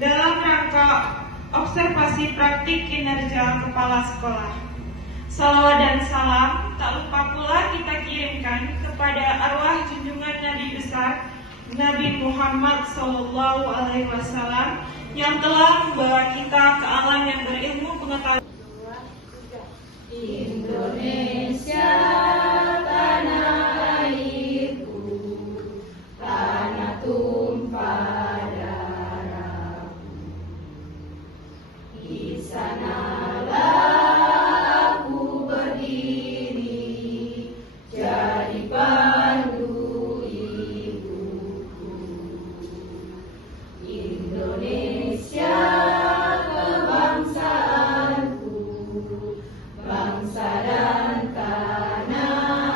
dalam rangka observasi praktik kinerja kepala sekolah. Salawat dan salam tak lupa pula kita kirimkan kepada arwah junjungan Nabi besar Nabi Muhammad SAW yang telah membawa kita ke alam yang berilmu pengetahuan. Indonesia tanah airku, tanah tumpah darahku. Di sanalah aku berdiri, jadi pandu ibuku. Indonesia kebangsaanku, bangsa dan tanah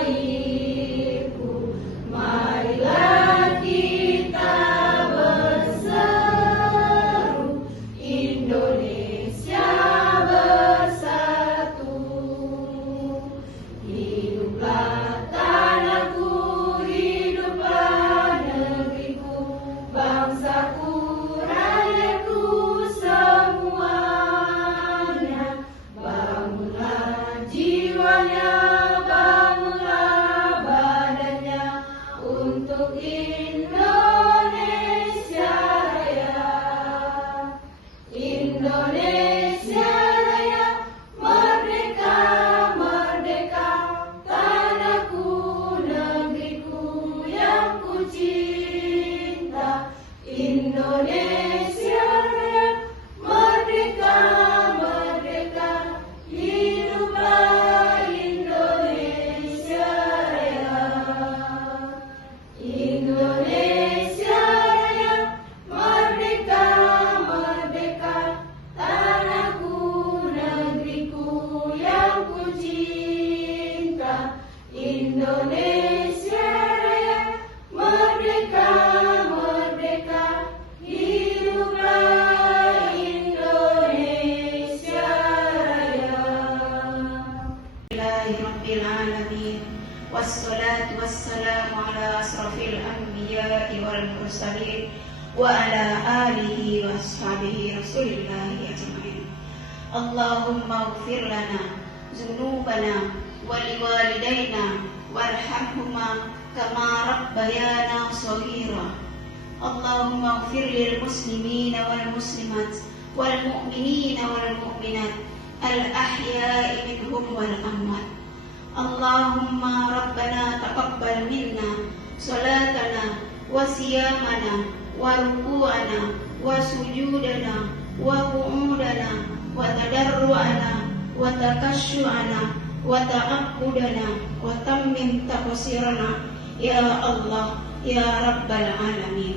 airku. Marilah kita berseru, Indonesia bersatu. Hiduplah tanahku, hiduplah negeriku, bangsaku, rakyatku semuanya. Bangunlah jiwanya, bangunlah badannya untuk Indonesia Raya. Indonesia Raya, merdeka, merdeka, tanahku, negeriku yang ku cinta. Indonesia Raya, merdeka, merdeka, hiduplah Indonesia Raya. Indonesia Raya, merdeka, merdeka, tanahku, negeriku yang ku cinta. Indonesia Raya, merdeka, merdeka, hiduplah Indonesia Raya. Rabbil alamin, wassalatu wassalamu ala asrafil anbiya'i wal mursalin wa ala alihi wa ashabihi rasulillahi ajma'in. Allahumma ighfir lana dzunubana wa liwalidayna warhamhuma kama rabbayana shaghira. Allahumma ighfir lil muslimina wal muslimat wal mu'minina wal mu'minat al-ahya'i minhum wal amwat. Allahumma rabbana taqabbal minna salatana wa siyamana wa ruku'ana wa sujudana wa qu'udana wa tadarru'ana wa takashu'ana wa ta'aqqudana wa tammim taqsirana ya Allah ya rabbal alamin.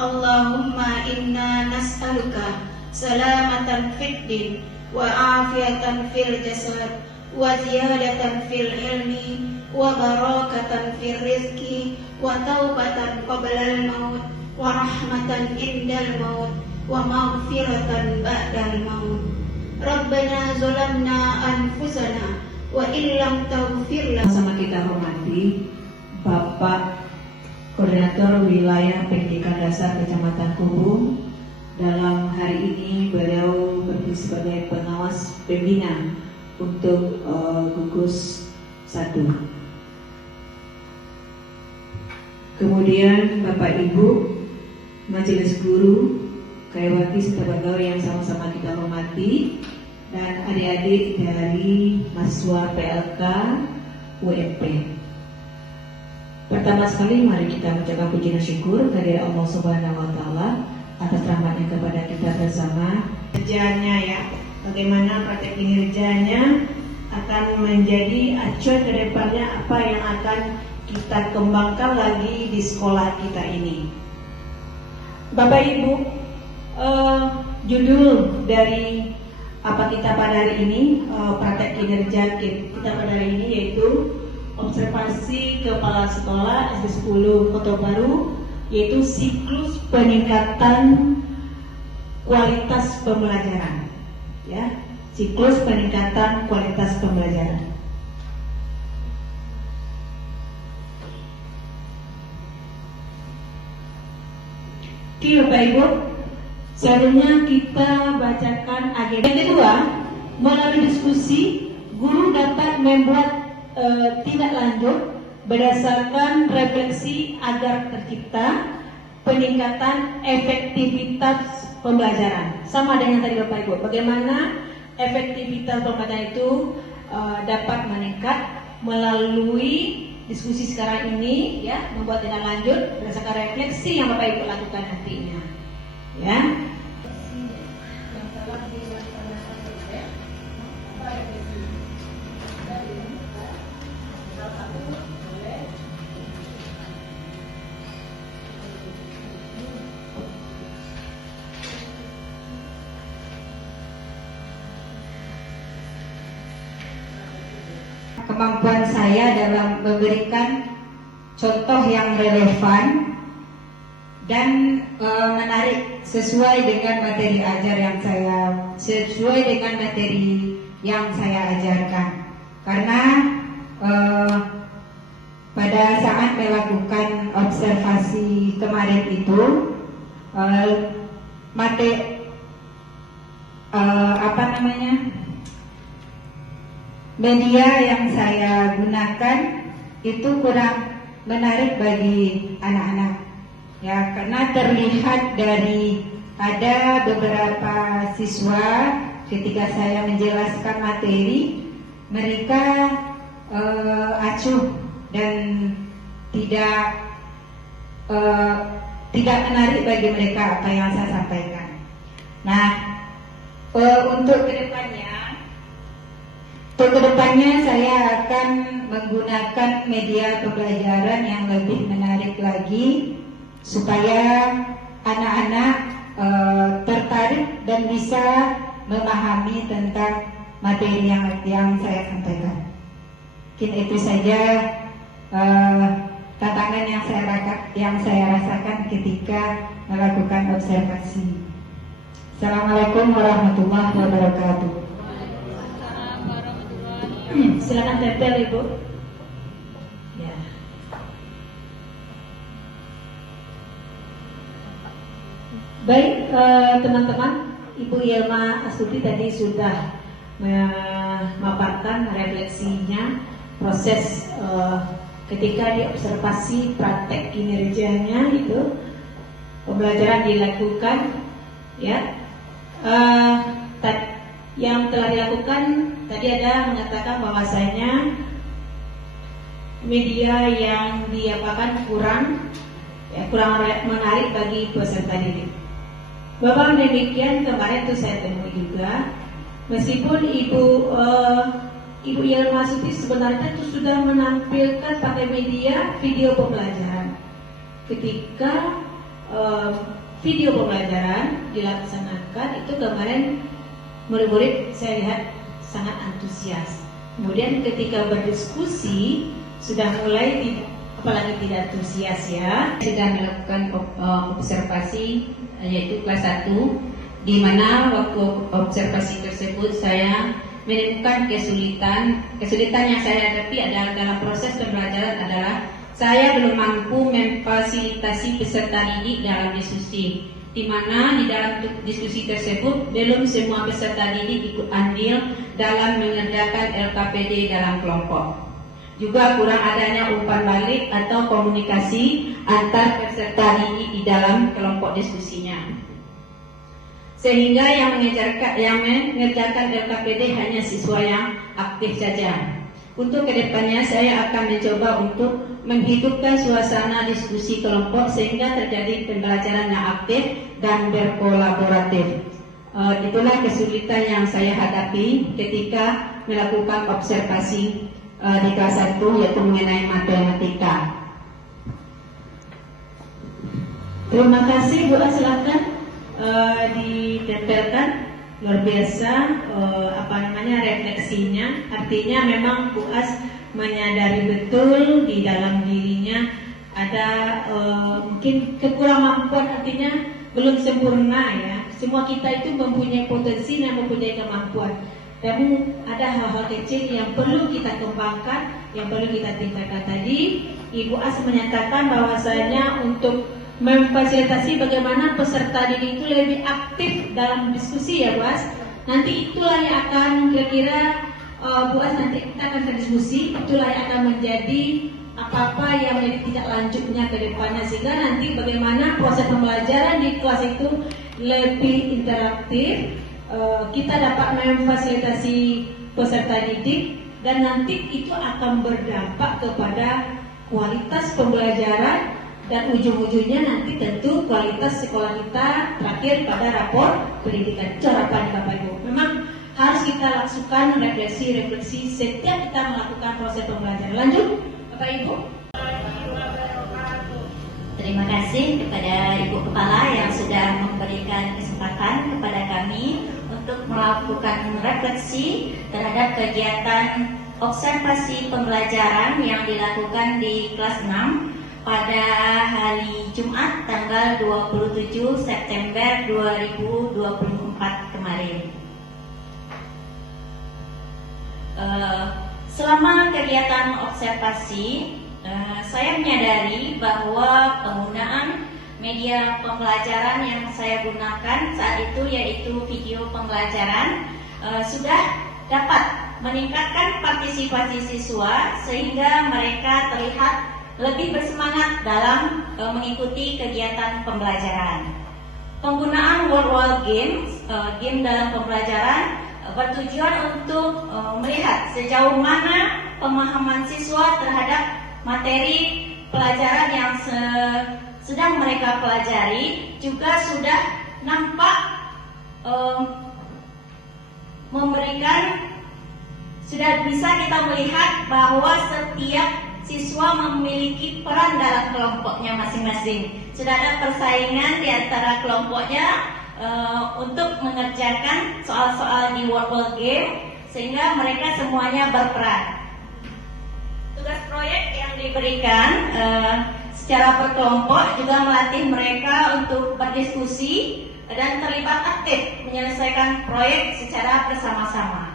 Allahumma inna nas'aluka salamatan fid din wa afiyatan fil jasad wa ziyadatan fil ilmi wa barakatan fil rizki wa taubatan qablal maut wa rahmatan indal maut wa maghfiratan ba'dal maut. Rabbana zalamna anfusana wa illam taghfir lana. Sama kita hormati Bapak Koordinator Wilayah Pendidikan Dasar Kecamatan Kubung. Dalam hari ini beliau berfungsi sebagai pengawas pembina untuk gugus 1. Kemudian Bapak Ibu Majelis Guru, Karyawati serta pegawai yang sama-sama kita hormati, dan adik-adik dari mahasiswa PLK UMP. Pertama sekali mari kita mengucapkan puji dan syukur kehadirat Allah Subhanahu wa taala atas rahmatnya kepada kita bersama. Kerjanya ya, bagaimana praktek kinerjanya akan menjadi acuan ke depannya apa yang akan kita kembangkan lagi di sekolah kita ini. Bapak Ibu, judul dari apa kita pada hari ini, praktek kinerja kita pada hari ini yaitu observasi kepala sekolah SD 10 Kota Baru, yaitu siklus peningkatan kualitas pembelajaran, ya, siklus peningkatan kualitas pembelajaran. Oke Bapak Ibu, selanjutnya kita bacakan agenda. Yang kedua, melalui diskusi, guru dapat membuat tindak lanjut berdasarkan refleksi agar tercipta peningkatan efektivitas pembelajaran. Sama dengan tadi Bapak Ibu, bagaimana efektivitas pembelajaran itu dapat meningkat melalui diskusi sekarang ini, ya, membuat tindak lanjut berdasarkan refleksi yang Bapak Ibu lakukan nantinya, ya. Kemampuan saya dalam memberikan contoh yang relevan dan menarik sesuai dengan materi yang saya ajarkan. Karena pada saat melakukan observasi kemarin itu media yang saya gunakan itu kurang menarik bagi anak-anak, ya, karena terlihat dari ada beberapa siswa ketika saya menjelaskan materi, mereka acuh dan tidak menarik bagi mereka apa yang saya sampaikan. Nah, untuk kedepannya saya akan menggunakan media pembelajaran yang lebih menarik lagi supaya anak-anak tertarik dan bisa memahami tentang materi yang saya sampaikan. Mungkin itu saja tantangan yang saya rasakan ketika melakukan observasi. Assalamualaikum warahmatullahi wabarakatuh. Silakan tempel Ibu. Ya. Baik teman-teman, Ibu Yelma Astuti tadi sudah memaparkan refleksinya proses ketika diobservasi praktek kinerjanya itu pembelajaran dilakukan, ya. Yang telah dilakukan tadi ada mengatakan bahwasanya media yang diapakan kurang menarik bagi peserta didik. Bapak demikian kemarin itu saya temui juga, meskipun Ibu Yelma Astuti sebenarnya itu sudah menampilkan pakai media video pembelajaran. Ketika video pembelajaran dilaksanakan itu kemarin murid-murid saya lihat sangat antusias. Kemudian ketika berdiskusi sudah mulai apalagi tidak antusias, ya. Sudah melakukan observasi yaitu kelas 1, di mana waktu observasi tersebut saya menemukan kesulitan yang saya hadapi adalah dalam proses pembelajaran adalah saya belum mampu memfasilitasi peserta didik dalam diskusi, di mana di dalam diskusi tersebut belum semua peserta didik ikut andil dalam mengerjakan LKPD dalam kelompok. Juga kurang adanya umpan balik atau komunikasi antar peserta didik di dalam kelompok diskusinya. Sehingga yang mengerjakan LKPD hanya siswa yang aktif saja. Untuk kedepannya saya akan mencoba untuk menghidupkan suasana diskusi kelompok sehingga terjadi pembelajaran yang aktif dan berkolaboratif. Itulah kesulitan yang saya hadapi ketika melakukan observasi di kelas 1 yaitu mengenai matematika. Terima kasih Bu, silakan ditempelkan. Luar biasa refleksinya. Artinya memang Bu As menyadari betul di dalam dirinya ada mungkin kekurangan, artinya belum sempurna, ya. Semua kita itu mempunyai potensi dan mempunyai kemampuan. Namun ada hal-hal kecil yang perlu kita kembangkan, yang perlu kita tingkatkan. Tadi Ibu As menyatakan bahwasanya untuk memfasilitasi bagaimana peserta didik itu lebih aktif dalam diskusi ya Bu As. Nanti itulah yang akan kira-kira Bu As, nanti kita akan berdiskusi, itulah yang akan menjadi apa-apa yang menjadi tidak lanjutnya ke depannya, sehingga nanti bagaimana proses pembelajaran di kelas itu lebih interaktif, kita dapat memfasilitasi peserta didik, dan nanti itu akan berdampak kepada kualitas pembelajaran, dan ujung-ujungnya nanti tentu kualitas sekolah kita terakhir pada rapor pendidikan. Itu harapan Bapak Ibu. Memang harus kita lakukan refleksi setiap kita melakukan proses pembelajaran. Lanjut Bapak Ibu. Terima kasih kepada Ibu Kepala yang sudah memberikan kesempatan kepada kami untuk melakukan refleksi terhadap kegiatan observasi pembelajaran yang dilakukan di kelas 6 pada hari Jumat tanggal 27 September 2024 kemarin. Selama kegiatan observasi, saya menyadari bahwa penggunaan media pembelajaran yang saya gunakan saat itu, yaitu video pembelajaran, sudah dapat meningkatkan partisipasi siswa sehingga mereka terlihat lebih bersemangat dalam mengikuti kegiatan pembelajaran. Penggunaan World Games, game dalam pembelajaran, bertujuan untuk melihat sejauh mana pemahaman siswa terhadap materi pelajaran yang sedang mereka pelajari, juga sudah nampak sudah bisa kita melihat bahwa setiap siswa memiliki peran dalam kelompoknya masing-masing. Sudah ada persaingan di antara kelompoknya untuk mengerjakan soal-soal di World Game, sehingga mereka semuanya berperan. Tugas proyek yang diberikan secara berkelompok juga melatih mereka untuk berdiskusi dan terlibat aktif menyelesaikan proyek secara bersama-sama.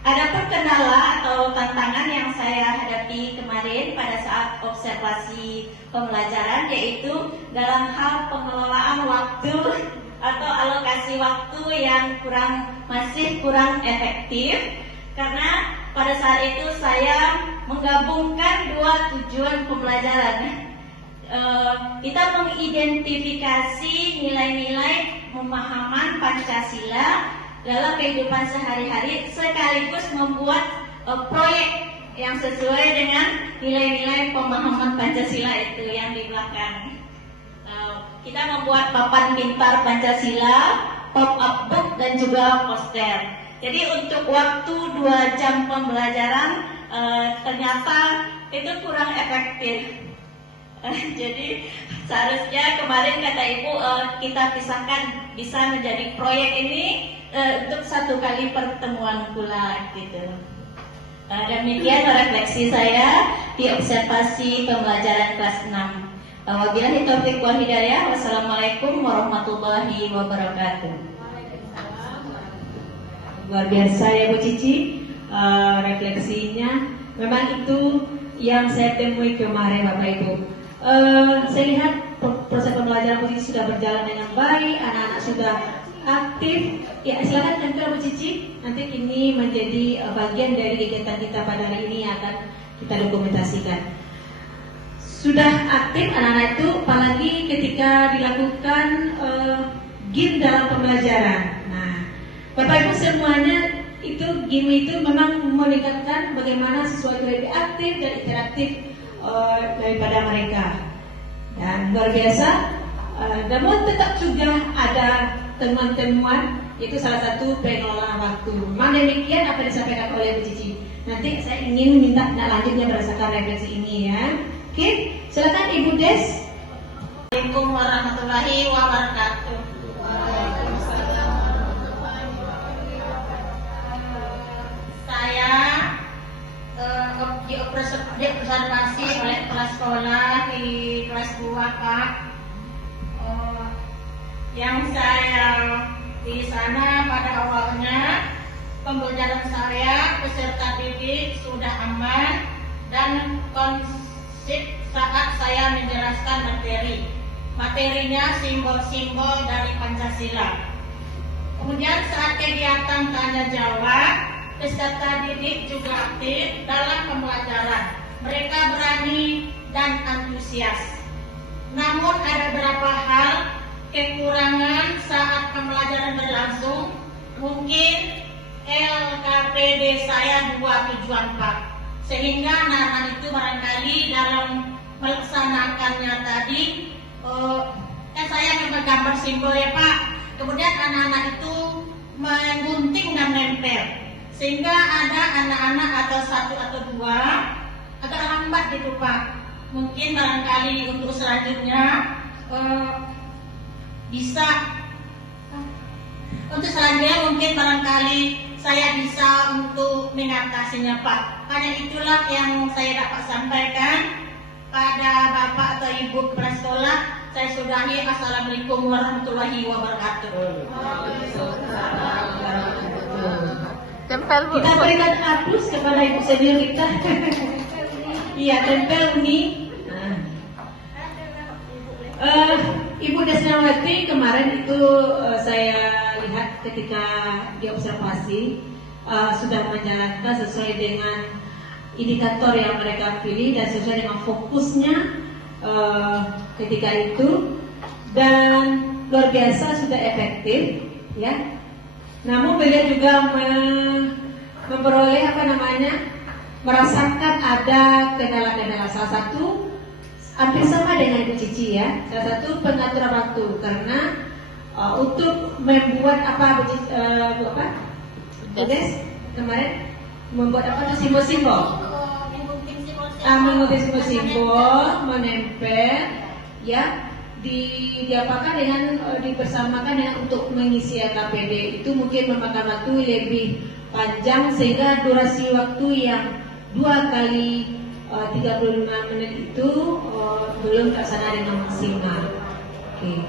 Adapun kendala atau tantangan yang saya hadapi kemarin pada saat observasi pembelajaran, yaitu dalam hal pengelolaan waktu atau alokasi waktu yang masih kurang efektif, karena pada saat itu saya menggabungkan dua tujuan pembelajaran. Kita mengidentifikasi nilai-nilai pemahaman Pancasila dalam kehidupan sehari-hari, sekaligus membuat proyek yang sesuai dengan nilai-nilai pemahaman Pancasila itu yang di belakang. Kita membuat papan pintar Pancasila, pop-up book, dan juga poster. Jadi untuk waktu 2 jam pembelajaran ternyata itu kurang efektif. Jadi seharusnya kemarin kata Ibu kita pisahkan, bisa menjadi proyek ini untuk 1 kali pertemuan pula gitu. Demikian refleksi saya di observasi pembelajaran kelas 6. Wabillahi taufiq wal hidayah. Wassalamualaikum warahmatullahi wabarakatuh. Luar biasa ya Bu Cici, refleksinya. Memang itu yang saya temui kemarin Bapak Ibu. Saya lihat proses pembelajaran Bu Cici sudah berjalan dengan baik, anak-anak sudah aktif. Ya, silakan tempel Bu Cici. Nanti ini menjadi bagian dari kegiatan kita pada hari ini yang akan kita dokumentasikan. Sudah aktif anak-anak itu, apalagi ketika dilakukan game dalam pembelajaran. Nah, Bapak Ibu semuanya itu game itu memang meningkatkan bagaimana siswa itu lebih aktif dan interaktif daripada mereka. Dan luar biasa. Namun tetap juga ada temuan-temuan, yaitu salah satu pengelolaan waktu. Memang demikian apa yang disampaikan oleh Bu Cici. Nanti saya ingin minta lanjutnya berdasarkan refleksi ini ya. Oke, silakan Ibu Des. Assalamualaikum warahmatullahi wabarakatuh. Saya diobservasi oleh kepala sekolah di kelas 2 Kak. Yang saya di sana pada awalnya pembelajaran saya peserta didik sudah aman dan konsep saat saya menjelaskan materi. materinya simbol-simbol dari Pancasila. Kemudian saat kegiatan tanya jawab, peserta didik juga aktif dalam pembelajaran. Mereka berani dan antusias. Namun ada beberapa hal kekurangan saat pembelajaran berlangsung. Mungkin LKPD saya 274. Sehingga anak-anak itu barangkali dalam melaksanakannya tadi, kan saya memang gambar simbol ya Pak. Kemudian anak-anak itu menggunting dan nempel, sehingga ada anak-anak atau satu atau dua agak lambat gitu Pak. Mungkin barangkali untuk selanjutnya bisa untuk selanjutnya mungkin barangkali saya bisa untuk mengatasinya Pak. Hanya itulah yang saya dapat sampaikan pada Bapak atau Ibu kepala sekolah. Saya sudahi. Assalamualaikum warahmatullahi wabarakatuh. Tempel Bu. Kita berikan aplaus kepada Ibu senior kita. Iya, tempel nih. Ibu Desnawati kemarin itu saya lihat ketika diobservasi sudah menjalankan sesuai dengan indikator yang mereka pilih dan sesuai dengan fokusnya ketika itu, dan luar biasa sudah efektif ya. Namun beliau juga memperoleh merasakan ada kendala-kendala. Salah satu hampir sama dengan Ibu Cici ya. Salah satu pengaturan waktu, karena untuk membuat kemarin membuat simbol-simbol, mengutip simbol-simbol, menempel, ya, diapakan dengan dibersamakan dengan untuk mengisi KPD itu mungkin memakan waktu lebih panjang, sehingga durasi waktu yang 2 kali 35 menit itu belum terlaksana dengan maksimal. Oke.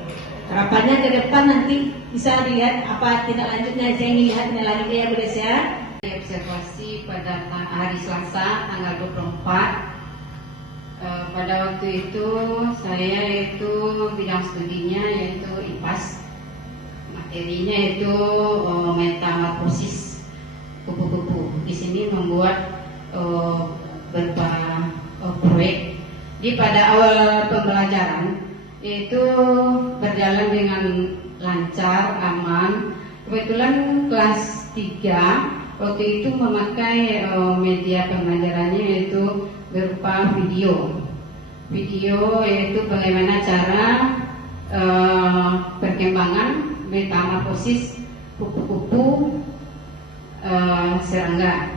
Harapannya ke depan nanti bisa dilihat apa tindak lanjutnya. Saya ingin lihat tindak lanjutnya ya Bu Des ya. Observasi pada hari Selasa tanggal 24. Pada waktu itu saya itu bidang studinya yaitu IPAS. Materinya itu metamorfosis kupu-kupu. Di sini membuat beberapa proyek. Di pada awal pembelajaran itu berjalan dengan lancar, aman. Kebetulan kelas 3 waktu itu memakai media pembelajarannya yaitu berupa video yaitu bagaimana cara perkembangan metamorfosis kupu-kupu serangga.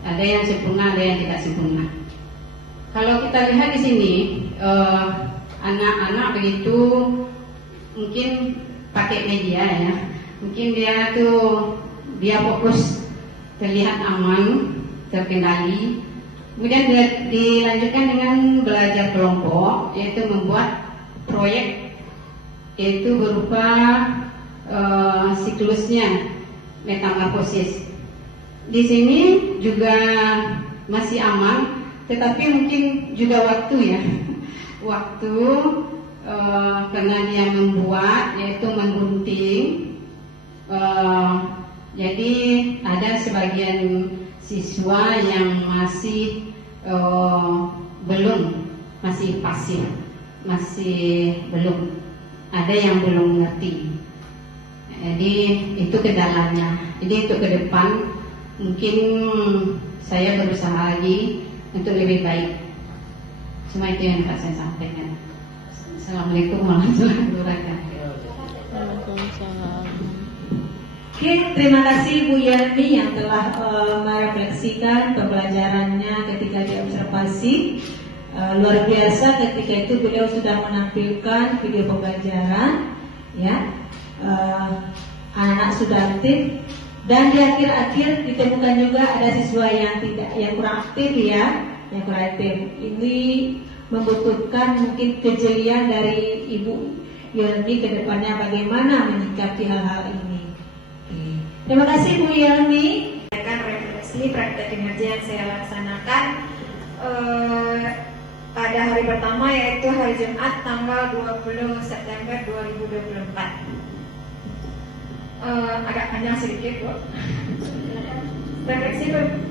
Ada yang sempurna, ada yang tidak sempurna. Kalau kita lihat di sini anak-anak begitu mungkin pakai media ya, mungkin dia fokus, terlihat aman, terkendali. Kemudian dilanjutkan dengan belajar kelompok, yaitu membuat proyek, yaitu berupa siklusnya metamorfosis. Di sini juga masih aman, tetapi mungkin juga waktu ya, waktu karena dia membuat, yaitu menggunting. Jadi ada sebagian siswa yang masih masih pasif, masih belum, ada yang belum mengerti. Jadi itu kendalanya. Jadi untuk ke depan mungkin saya berusaha lagi untuk lebih baik. Semua itu yang dapat saya sampaikan. Assalamualaikum warahmatullahi wabarakatuh. Oke, terima kasih Bu Yani yang telah merefleksikan pembelajarannya ketika diobservasi. Luar biasa, ketika itu beliau sudah menampilkan video pembelajaran, ya. Anak-anak sudah aktif, dan di akhir-akhir ditemukan juga ada siswa yang kurang aktif ya, yang kurang aktif. Ini membutuhkan mungkin kejelian dari Ibu Yani ke depannya bagaimana menyikapi hal-hal ini. Terima kasih Bu Yani. Refleksi praktek kinerja yang saya laksanakan pada hari pertama, yaitu hari Jumat tanggal 20 September 2024. Agak panjang sedikit, Bu. Refleksi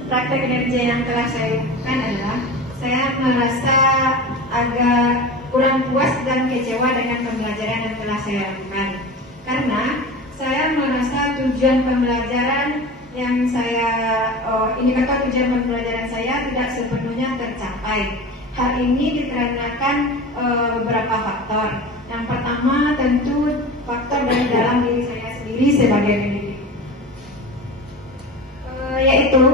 praktek kinerja yang telah saya lakukan adalah saya merasa agak kurang puas dan kecewa dengan pembelajaran yang telah saya lakukan, karena saya merasa tujuan pembelajaran yang indikator tujuan pembelajaran saya tidak sepenuhnya tercapai. Hal ini dikarenakan beberapa faktor. Yang pertama tentu faktor dari dalam diri saya sendiri sebagai pendidik, yaitu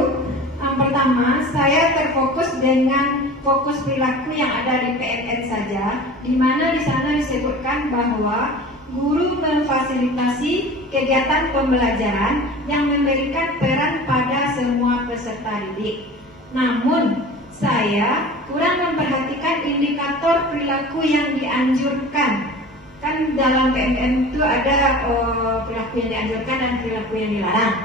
yang pertama, saya terfokus dengan fokus perilaku yang ada di PMN saja, di mana di sana disebutkan bahwa guru memfasilitasi kegiatan pembelajaran yang memberikan peran pada semua peserta didik. Namun, saya kurang memperhatikan indikator perilaku yang dianjurkan. Kan dalam PMN itu ada perilaku yang dianjurkan dan perilaku yang dilarang.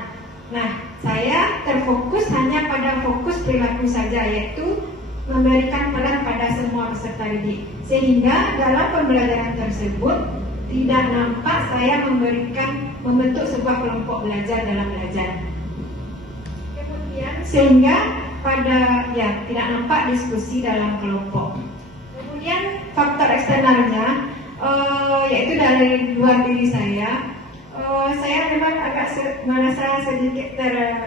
Nah, saya terfokus hanya pada fokus perilaku saja, yaitu memberikan peran pada semua peserta didik. Sehingga dalam pembelajaran tersebut tidak nampak saya membentuk sebuah kelompok belajar dalam belajar. Kemudian sehingga tidak nampak diskusi dalam kelompok. Kemudian faktor eksternalnya yaitu dari luar diri saya. Saya memang agak merasa sedikit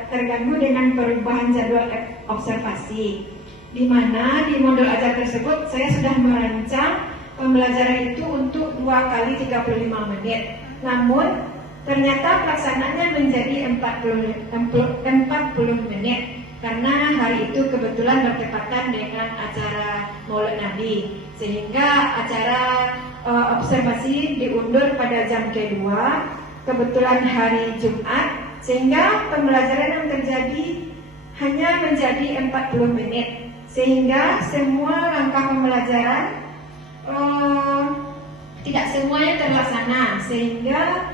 terganggu dengan perubahan jadwal observasi, di mana di modul ajar tersebut saya sudah merancang pembelajaran itu untuk 2 kali 35 menit. Namun ternyata pelaksanaannya menjadi 40 menit karena hari itu kebetulan bertepatan dengan acara Maulid Nabi, sehingga acara observasi diundur pada jam kedua, kebetulan hari Jumat, sehingga pembelajaran yang terjadi hanya menjadi 40 menit, sehingga semua langkah pembelajaran tidak semuanya terlaksana, sehingga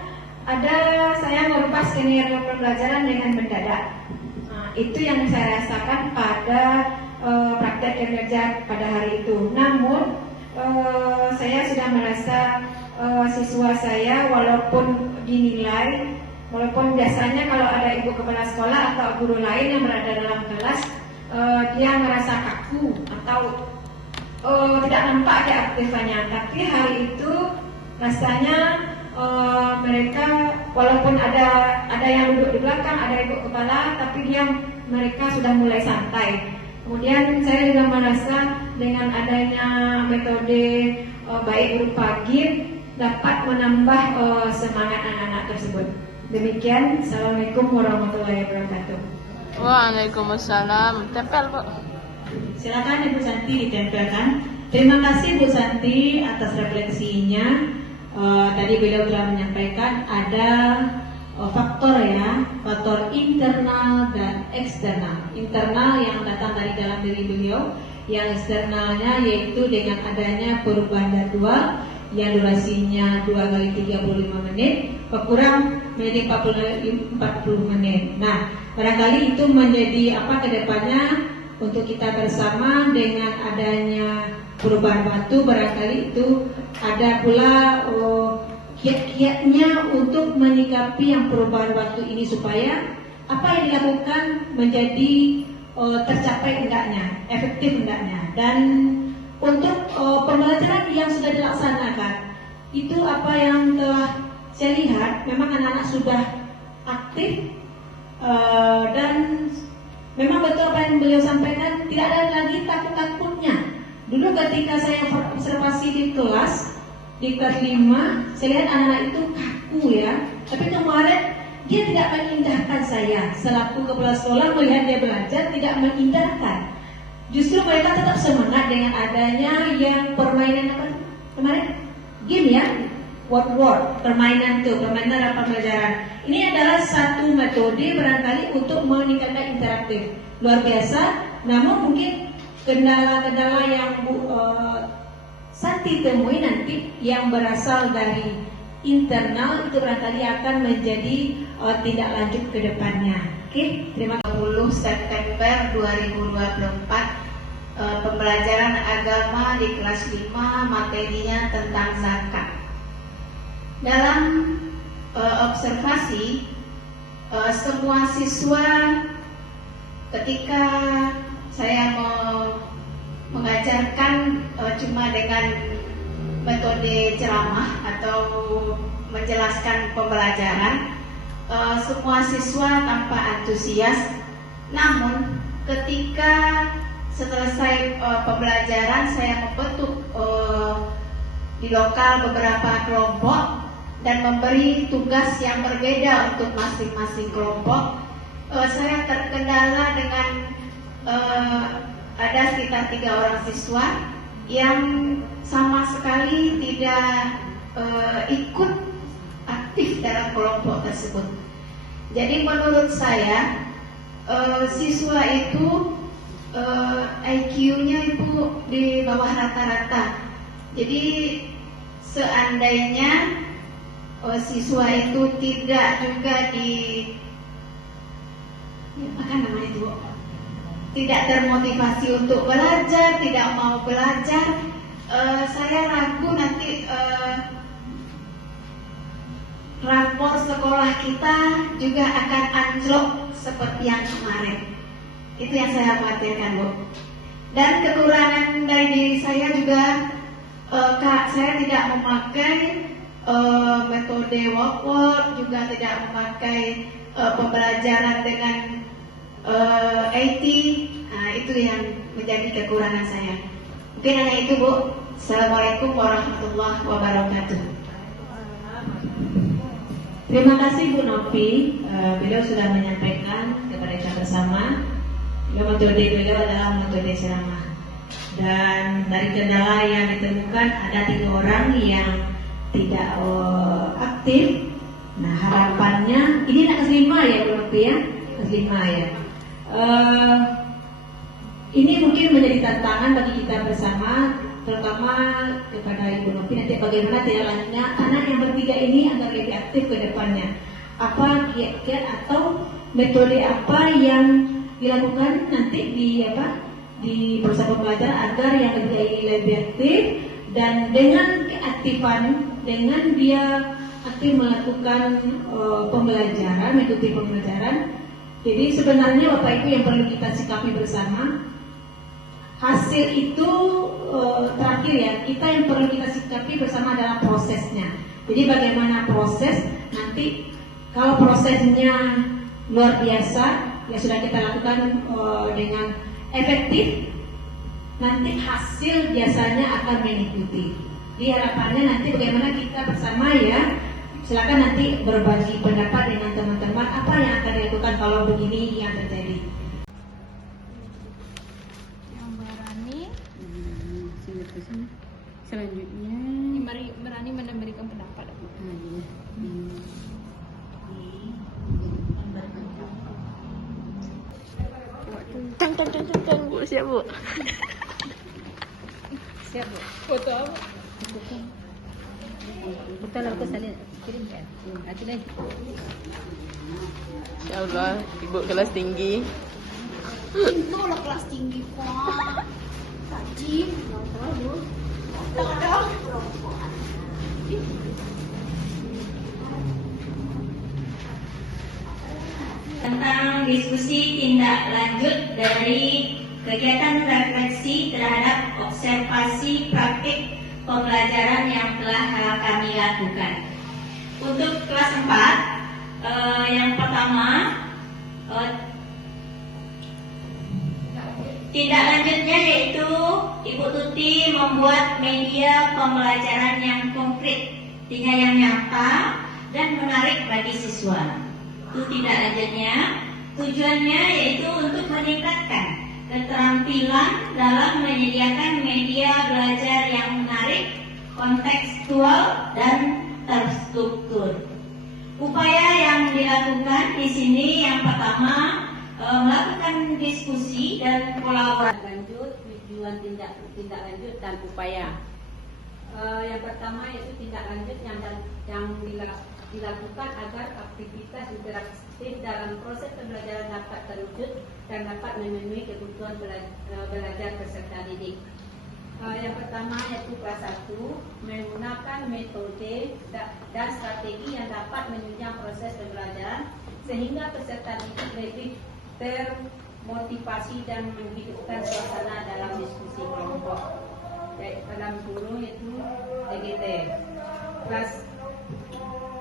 saya merubah skenario pembelajaran dengan mendadak. Itu yang saya rasakan pada praktek kinerja pada hari itu. Namun saya sudah merasa siswa saya walaupun dinilai, walaupun biasanya kalau ada ibu kepala sekolah atau guru lain yang berada dalam kelas, dia merasa kaku atau tidak nampak keaktifannya. Tapi hari itu rasanya mereka walaupun ada yang duduk di belakang, ada ibu kepala, tapi mereka sudah mulai santai. Kemudian saya juga merasa dengan adanya metode baik berupa game dapat menambah semangat anak-anak tersebut. Demikian, Assalamualaikum warahmatullahi wabarakatuh. Waalaikumsalam. Tempel, Bu. Silakan Ibu Santi ditempelkan. Terima kasih Bu Santi atas refleksinya. Tadi beliau telah menyampaikan ada faktor faktor internal dan eksternal. Internal yang datang dari dalam diri beliau, yang eksternalnya yaitu dengan adanya perubahan jadwal yang durasinya 2 kali 35 menit berkurang menjadi 40 menit. Nah, barangkali itu menjadi ke depannya untuk kita bersama dengan adanya perubahan waktu, barangkali itu ada pula kiat-kiatnya untuk menyikapi yang perubahan waktu ini supaya apa yang dilakukan menjadi tercapai hendaknya, efektif hendaknya. Dan untuk pembelajaran yang sudah dilaksanakan itu apa yang telah saya lihat, memang anak-anak sudah aktif dan memang betul apa yang beliau sampaikan, tidak ada lagi takut-takutnya. Dulu ketika saya observasi di kelas 5, saya lihat anak-anak itu kaku tapi kemarin dia tidak mengindahkan saya selaku kepala sekolah melihat dia belajar, tidak mengindahkan. Justru mereka tetap semangat dengan adanya yang permainan kemarin game word permainan dalam pembelajaran. Ini adalah satu metode barangkali untuk meningkatkan interaktif luar biasa. Namun mungkin kendala-kendala yang Santi temui nanti yang berasal dari internal itu barangkali akan menjadi tindak lanjut ke depannya. Oke, terima kasih. 10 September 2024 pembelajaran agama di kelas 5, materinya tentang zakat. Dalam observasi, semua siswa ketika saya mau mengajarkan cuma dengan metode ceramah atau menjelaskan pembelajaran, semua siswa tanpa antusias. Namun ketika selesai pembelajaran, saya membentuk di lokal beberapa kelompok dan memberi tugas yang berbeda untuk masing-masing kelompok. Saya terkendala dengan ada sekitar 3 orang siswa yang sama sekali tidak ikut aktif dalam kelompok tersebut. Jadi menurut saya siswa itu IQ-nya itu di bawah rata-rata. Jadi seandainya siswa itu tidak juga tidak termotivasi untuk belajar, tidak mau belajar, saya ragu nanti rapor sekolah kita juga akan anjlok seperti yang kemarin. Itu yang saya khawatirkan, Bu. Dan kekurangan dari diri saya juga, saya tidak memakai metode walk-walk, juga tidak memakai pembelajaran dengan IT. Nah, itu yang menjadi kekurangan saya. Mungkin hanya itu, Bu. Assalamualaikum warahmatullahi wabarakatuh. Terima kasih Bu Novi. Beliau sudah menyampaikan kepada kita bersama. Metode beliau adalah metode ceramah. Dan dari kendala yang ditemukan ada 3 orang yang tidak aktif. Nah, harapannya ini anak kelas 5 ya Bu Novi ya, kelas 5 ya. Ini mungkin menjadi tantangan bagi kita bersama, terutama kepada Ibu Novi nanti bagaimana tidak lanjutnya anak yang bertiga ini agar lebih aktif ke depannya. Apa kiat-kiat atau metode apa yang dilakukan nanti di proses pembelajaran agar yang ketiga ini lebih aktif, dan dengan keaktifan, dengan dia aktif melakukan pembelajaran, mengikuti pembelajaran. Jadi sebenarnya Bapak Ibu yang perlu kita sikapi bersama, hasil itu terakhir ya, kita yang perlu kita sikapi bersama adalah prosesnya. Jadi bagaimana proses, nanti kalau prosesnya luar biasa, ya sudah kita lakukan dengan efektif, nanti hasil biasanya akan mengikuti. Jadi harapannya nanti bagaimana kita bersama ya, silakan nanti berbagi pendapat dengan teman-teman apa yang akan dilakukan kalau begini yang terjadi. Yang berani selanjutnya berani memberikan pendapat. Tang Bu, siap Bu. Siap Bu. Foto apa? Betul aku salin kirimkan. Hati lagi. Insyaallah, ibu kelas tinggi. Itu lah kelas tinggi, Pak. Tajim. Tentang diskusi tindak lanjut dari kegiatan refleksi terhadap observasi praktik pembelajaran yang telah kami lakukan. Untuk kelas 4, yang pertama, tindak lanjutnya yaitu Ibu Tuti membuat media pembelajaran yang konkret, yang nyata dan menarik bagi siswa. Itu tindak lanjutnya. Tujuannya yaitu untuk meningkatkan keterampilan dalam menyediakan media belajar yang menarik, kontekstual dan terstruktur. Upaya yang dilakukan di sini yang pertama, melakukan diskusi dan kolaborasi. Lanjut, tujuan tindak lanjut dan upaya. Yang pertama yaitu tindak lanjut yang dilakukan agar aktivitas interaktif dalam proses pembelajaran dapat terwujud dan dapat memenuhi kebutuhan belajar peserta didik. Yang pertama yaitu kelas 1, menggunakan metode dan strategi yang dapat menunjang proses pembelajaran sehingga peserta didik lebih termotivasi dan menghidupkan suasana dalam diskusi kelompok. Dalam guru yaitu TGT. Kelas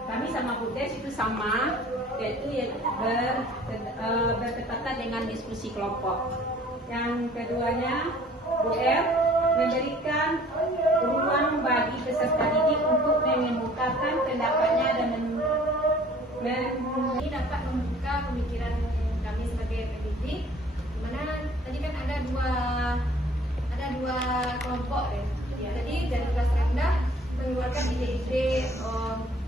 kami sama Bu Des itu sama, yaitu bertepatan dengan diskusi kelompok. Yang keduanya Bu R memberikan ruang bagi peserta didik untuk mengemukakan pendapatnya dan ini dapat membuka pemikiran kami sebagai pendidik. Dimana tadi kan ada dua kelompok deh. Jadi dari kelas rendah mengeluarkan ide-ide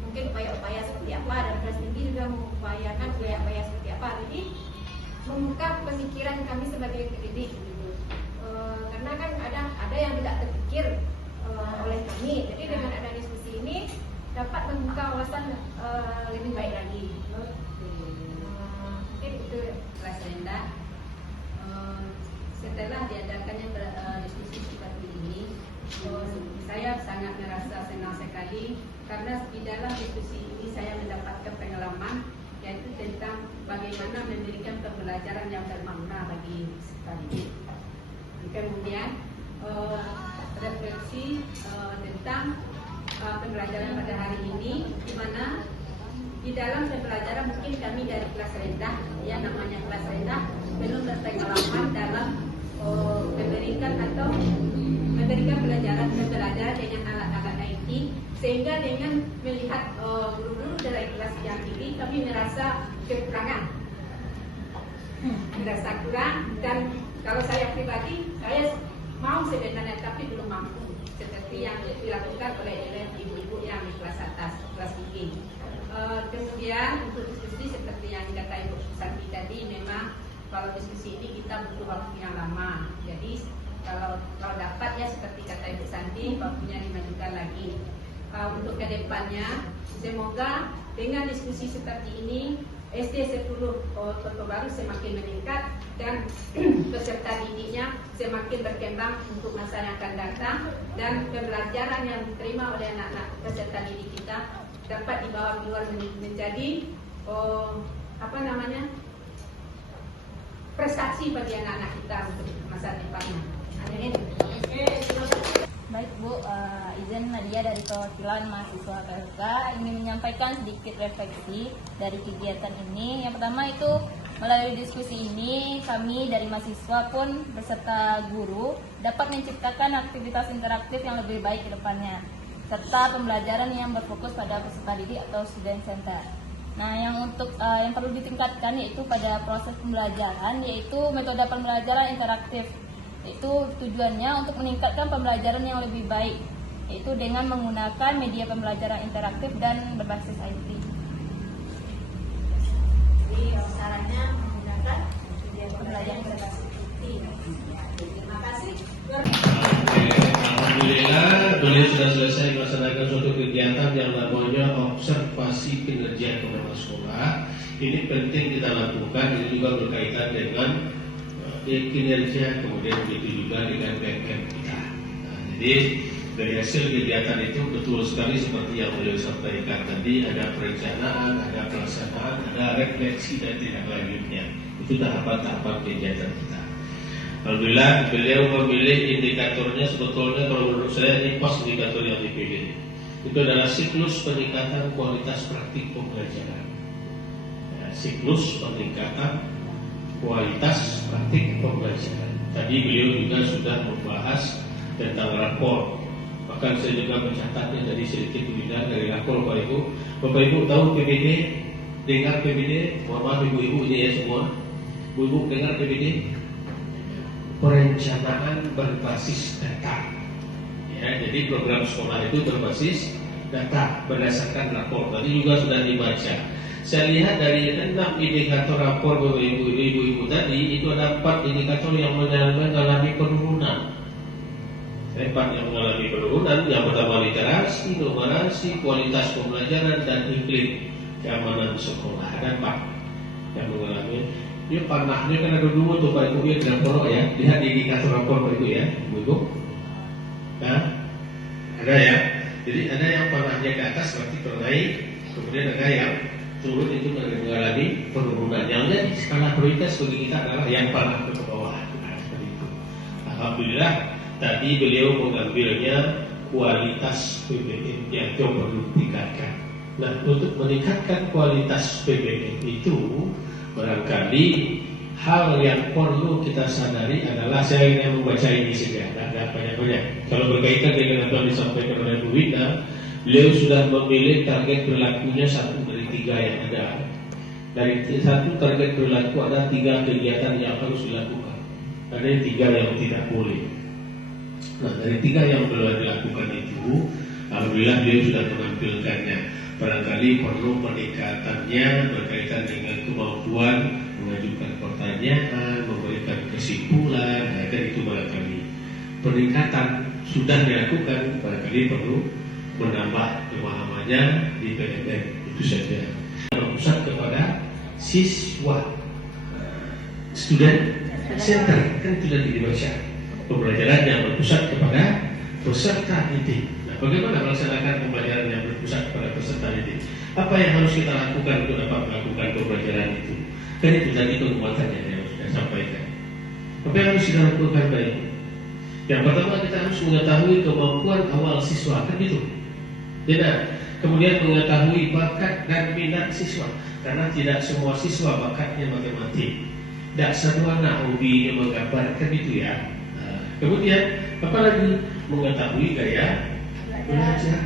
mungkin upaya-upaya seperti apa, dan kelas tinggi juga mengupayakan upaya-upaya seperti apa. Jadi membuka pemikiran kami sebagai pendidik gitu. Karena kan ada yang tidak terpikir oleh kami. Jadi dengan ada diskusi ini dapat membuka wawasan lebih baik lagi. Mungkin itu kelas rendah. Setelah diadakannya diskusi seperti ini, saya sangat merasa senang sekali karena di dalam diskusi ini saya mendapatkan pengalaman yaitu tentang bagaimana memberikan pembelajaran yang bermakna bagi peserta didik. Kemudian refleksi tentang pembelajaran pada hari ini, di mana di dalam pembelajaran mungkin kami dari kelas rendah, ya namanya kelas rendah, belum berpengalaman dalam memberikan pembelajaran dengan alat-alat IT, sehingga dengan melihat guru-guru dari kelas yang tinggi kami merasa kekurangan, dan kalau saya pribadi saya mau sebenarnya tapi belum mampu seperti yang dilakukan oleh ibu-ibu yang di kelas atas, kelas tinggi. Kemudian untuk diskusi seperti yang dikata Ibu Santi tadi, memang kalau diskusi ini kita butuh waktu yang lama. Jadi kalau dapat ya seperti kata Ibu Santi, waktunya dimajukan lagi. Untuk kedepannya, semoga dengan diskusi seperti ini SD 10 Kota Baru semakin meningkat dan peserta didiknya semakin berkembang untuk masa yang akan datang, dan pembelajaran yang diterima oleh anak-anak peserta didik kita dapat dibawa keluar menjadi prestasi bagi anak-anak kita untuk masa depannya. Amin. Baik Bu, izin Nadia dari perwakilan mahasiswa PLK ingin menyampaikan sedikit refleksi dari kegiatan ini. Yang pertama itu melalui diskusi ini kami dari mahasiswa pun beserta guru dapat menciptakan aktivitas interaktif yang lebih baik ke depannya, serta pembelajaran yang berfokus pada peserta didik atau student center. Nah, yang perlu ditingkatkan yaitu pada proses pembelajaran, yaitu metode pembelajaran interaktif. Itu tujuannya untuk meningkatkan pembelajaran yang lebih baik, yaitu dengan menggunakan media pembelajaran interaktif dan berbasis IT. Jadi sarannya menggunakan media pembelajaran berbasis IT. Terima kasih. Alhamdulillah, beliau sudah selesai melaksanakan suatu kegiatan yang namanya observasi kinerja kepala sekolah. Ini penting kita lakukan, ini juga berkaitan dengan kinerja, kemudian begitu juga dengan BMM kita. Nah, jadi dari hasil kegiatan itu betul sekali seperti yang beliau sampaikan tadi, ada perencanaan, ada pelaksanaan, ada refleksi dan tindak lanjutnya. Itu tahapan-tahapan kegiatan kita. Alhamdulillah beliau memilih indikatornya, sebetulnya kalau menurut saya ini pas indikator yang dipilih. Itu adalah siklus peningkatan kualitas praktik pembelajaran. Ya, siklus peningkatan kualitas praktik pembelajaran. Tadi beliau juga sudah membahas tentang rapor. Bahkan saya juga mencatatnya dari sedikit bidang dari rapor Bapak Ibu. Bapak Ibu tahu PBD? Dengar PBD? Mohon maaf ibu-ibu ini ya semua. Ibu-ibu dengar PBD? Perencanaan berbasis data. Ya, jadi program sekolah itu berbasis data berdasarkan rapor. Tadi juga sudah dibaca. Saya lihat dari 6 indikator rapor Bapak Ibu tadi, itu ada 4 indikator yang mengalami penurunan. Empat yang mengalami penurunan. Yang pertama literasi, numerasi, kualitas pembelajaran, dan iklim keamanan sekolah. Ada 4 yang mengalami. Ya panahnya kan ada 2 tuh Pak Ibu ya, dalam porok ya. Lihat di indikator rapor Pak Ibu ya, Ibu. Nah, ada ya. Jadi ada yang panahnya ke atas berarti ternaik, kemudian ada yang turun itu mengalami penurunan. Yang jadi skala prioritas bagi kita adalah yang panah ke bawah. Nah, seperti itu. Alhamdulillah tadi beliau mengambilnya kualitas PBM yang perlu ditingkatkan. Nah, untuk meningkatkan kualitas PBM itu barangkali hal yang perlu kita sadari adalah, saya ingin membaca ini saja, tidak banyak-banyak. Kalau berkaitan dengan apa yang disampaikan oleh Bu Wina, beliau sudah memilih target perilakunya 1 dari 3 yang ada. Dari 1 target perilaku ada 3 kegiatan yang harus dilakukan. Ada 3 yang tidak boleh. Nah, dari 3 yang belum dilakukan itu, alhamdulillah beliau sudah menampilkannya. Barangkali perlu peningkatannya berkaitan dengan kemampuan mengajukan pertanyaan, memberikan kesimpulan. Nah, dan itu barangkali peningkatan sudah dilakukan, barangkali perlu menambah pemahamannya di PMM. Itu saja. Pusat kepada siswa, student center, kan sudah dibaca. Pembelajaran yang berpusat kepada peserta didik. Nah, bagaimana melaksanakan pembelajaran yang berpusat kepada peserta didik? Apa yang harus kita lakukan untuk dapat melakukan pembelajaran itu? Kan itu tadi penguatannya yang sudah sampaikan. Apa yang harus kita lakukan baik? Yang pertama, kita harus mengetahui kemampuan awal siswa, kan gitu. Tidak. Kemudian mengetahui bakat dan minat siswa, karena tidak semua siswa bakatnya matematik. Tidak semua anak hobinya menggambar, kan gitu ya. Kemudian apalagi mengetahui gaya belajar.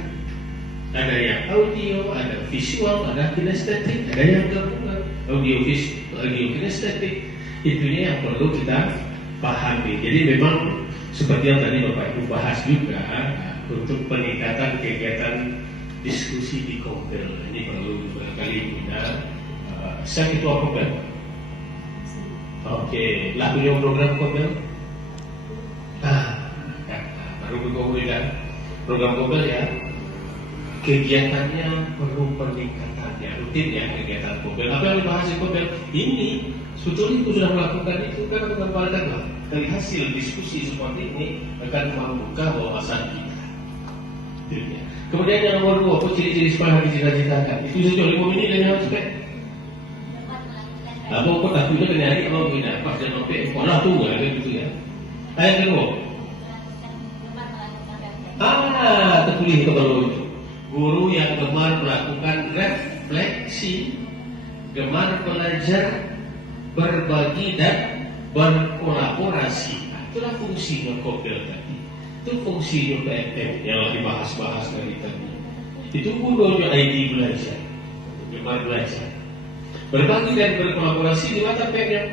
Ada yang audio, ada visual, ada kinestetik, ada yang gabungan audio kinestetik. Itunya yang perlu kita pahami. Jadi memang seperti yang tadi Bapak Ibu bahas juga, untuk peningkatan kegiatan diskusi di Kompel ini perlu barangkali kita. Saya ketua Kompel. Oke, lakunya program Kompel. Baru kemudian program Kompel ya, kegiatannya perlu peningkatannya, rutin ya kegiatan Kompel. Apa yang dibahas di Kompel ini sebetulnya itu sudah melakukan itu, kan mengembalikan lah dari hasil diskusi seperti ini akan membuka wawasan kita. Kemudian yang nomor 2, apa ciri-ciri sekolah yang dicita-citakan? Itu saja 5 menit dan yang spek. Apa kok takutnya kena hari kalau tidak pas dan sampai sekolah tuh nggak ada gitu ya. Ayat kedua. Tertulis ke bawah itu. Guru yang gemar melakukan refleksi, gemar belajar, berbagi dan berkolaborasi. Itulah fungsinya Kompel tadi. Itu fungsinya PMM yang dibahas-bahas dari tadi. Itu gunanya ID belajar, gemar belajar, berbagi dan berkolaborasi di mata PMM.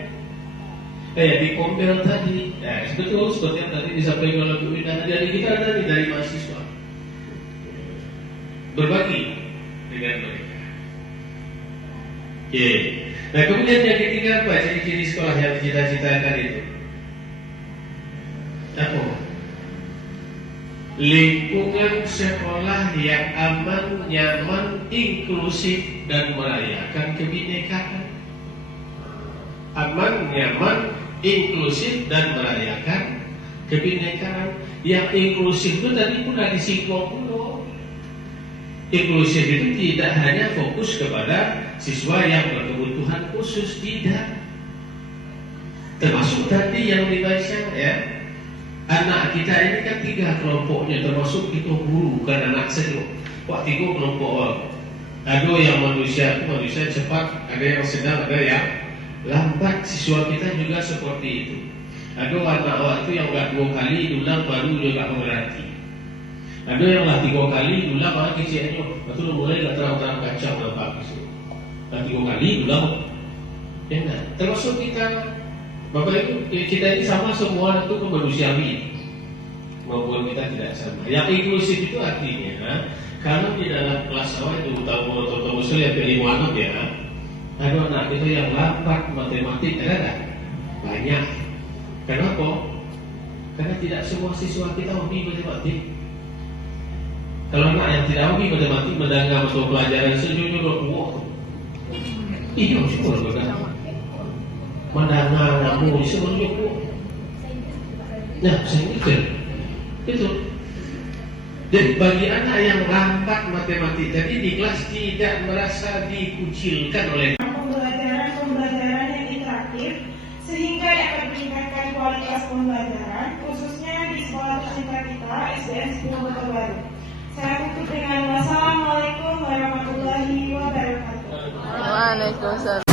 Di Kompel tadi, betul seperti yang tadi disampaikan oleh Bu Wina, dari kita tadi dari mahasiswa berbagi dengan mereka. Nah kemudian yang ketiga apa? Ciri-ciri sekolah yang dicita-citakan itu apa? Lingkungan sekolah yang aman, nyaman, inklusif dan merayakan kebinekaan. Aman, nyaman, inklusif dan merayakan kebinekaan. Yang inklusif itu tadi pun sudah disinggung dulu. Inklusif itu tidak hanya fokus kepada siswa yang berkebutuhan khusus, tidak. Termasuk tadi yang dibaca ya, anak kita ini kan 3 kelompoknya, termasuk itu guru, bukan anak saya. Wah 3 kelompok. Ada yang manusia cepat, ada yang sedang, ada yang lambat. Siswa kita juga seperti itu. Ada anak waktu yang enggak 2 kali ulang baru juga mengerti. Ada yang lah 3 kali ulang orang kecilnya, betul mulai enggak terang-terang kacau nampak gitu. 3 kali ulang. Ya nah, termasuk kita Bapak Ibu, kita ini sama semua itu manusiawi, maupun kita tidak sama. Yang inklusif itu artinya kalau di dalam kelas awal itu tahu yang pilih anak ya, ada anak itu yang lambat matematik, ada nggak? Banyak. Kenapa? Karena tidak semua siswa kita hobi matematik. Kalau anak yang tidak hobi matematik mendengar mata pelajaran sejujurnya, wah, iya semua kan. Mendengar kamu semuanya kok. Nah, saya mikir itu. Jadi bagi anak yang lambat matematik tadi di kelas tidak merasa dikucilkan oleh pembelajaran yang interaktif sehingga dapat meningkatkan kualitas pembelajaran khususnya di sekolah tercinta kita SDN 10 Kota Baru. Saya tutup dengan wassalamualaikum warahmatullahi wabarakatuh. Waalaikumsalam.